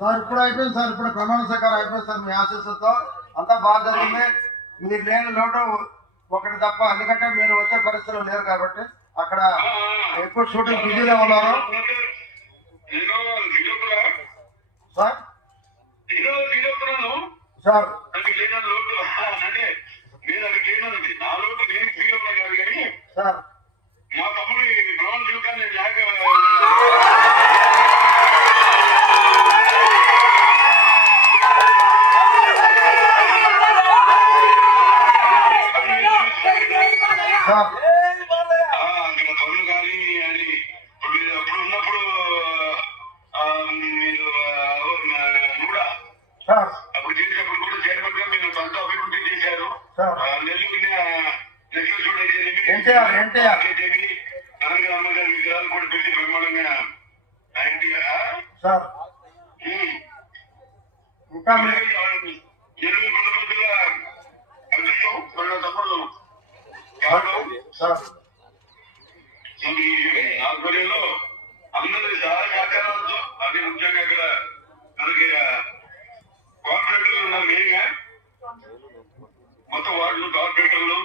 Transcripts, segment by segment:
Sir ఇప్పుడు అయిపోయింది sir, ఇప్పుడు ప్రమాణ స్వీకారం అయిపోయింది సార్. మీ ఆశీస్సులతో అంతా బాగా జరిగింది. మీరు లేని లోటు ఒకటి తప్ప, ఎందుకంటే మీరు వచ్చే పరిస్థితులు లేరు కాబట్టి అక్కడ ఎక్కువ షూటింగ్ బిజీలో ఉన్నారు సార్. సార్ సార్ మా తమ్ముడు ప్రమాణ స్వీకారం అప్పుడు చేసినప్పుడు కూడా చైర్మన్ గా మీరు సొంత అభివృద్ధి చేశారు. నెల్లూరు అమ్మగారి విగ్రహాలు కూడా పెట్టి బ్రహ్మాండంగా తమ్ముడు ఆధ్వర్యంలో అందరి సహకారాలతో, అది ముఖ్యంగా ఇక్కడ మనకి కార్పొరేటర్లు ఉన్నారు. మెయిన్గా మొత్తం వార్డులు కార్పొరేటర్లు,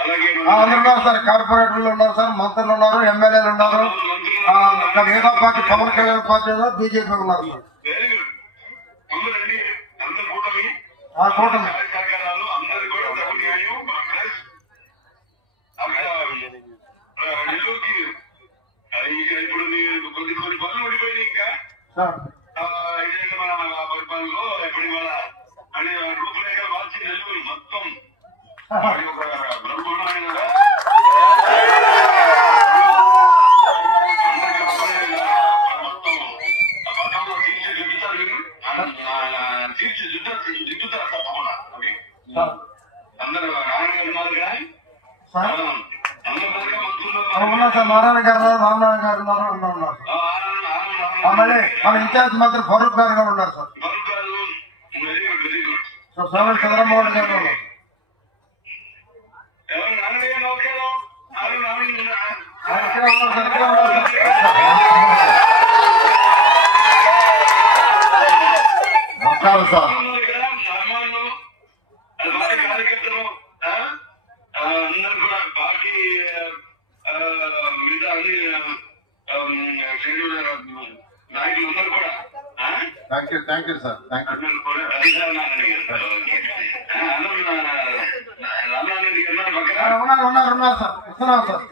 అలాగే ఉన్నారు సార్, కార్పొరేటర్లు ఉన్నారు సార్, మంత్రులు ఉన్నారు, ఎమ్మెల్యేలు ఉన్నారు, మిగతా పార్టీ పవన్ కళ్యాణ్ పార్టీలో బీజేపీ ఉన్నారు సార్. Very good. ముందుండి అందరు కూటమి సహకారాలు అందరు కూడా తగు న్యాయం. నెల్లూరుకి ఇప్పుడు కొన్ని పనులు ఉండిపోయినాయి. ఇంకా ఐదేళ్ళ మన పరిపాలనలో ఎప్పటి వాళ్ళ అనే రూపురేఖ మార్చి నెల్లూరు మొత్తం ఒక బ్రహ్మాండమైన తీర్చిదిద్దుతారు తప్పకుండా. అందరూ నారాయణ ఉన్నారు కానీ ఉన్నారు సార్, నారాయణ గారు రామనారాయణ గారు ఉన్నారు. మళ్ళీ మన ఇన్ఛార్జ్ మంత్రి ఫరూక్ గారు కూడా ఉన్నారు సార్. సోమన్ చంద్రమోహన్ గారు ఉన్నారు. నమస్కారం సార్. అందరూ కూడా పార్టీ మీద అన్ని నాయకులు ఉన్నారు కూడా. Thank you sir. రామనారాయణ గారు ఉన్నారు సార్, ఇస్తున్నాం సార్.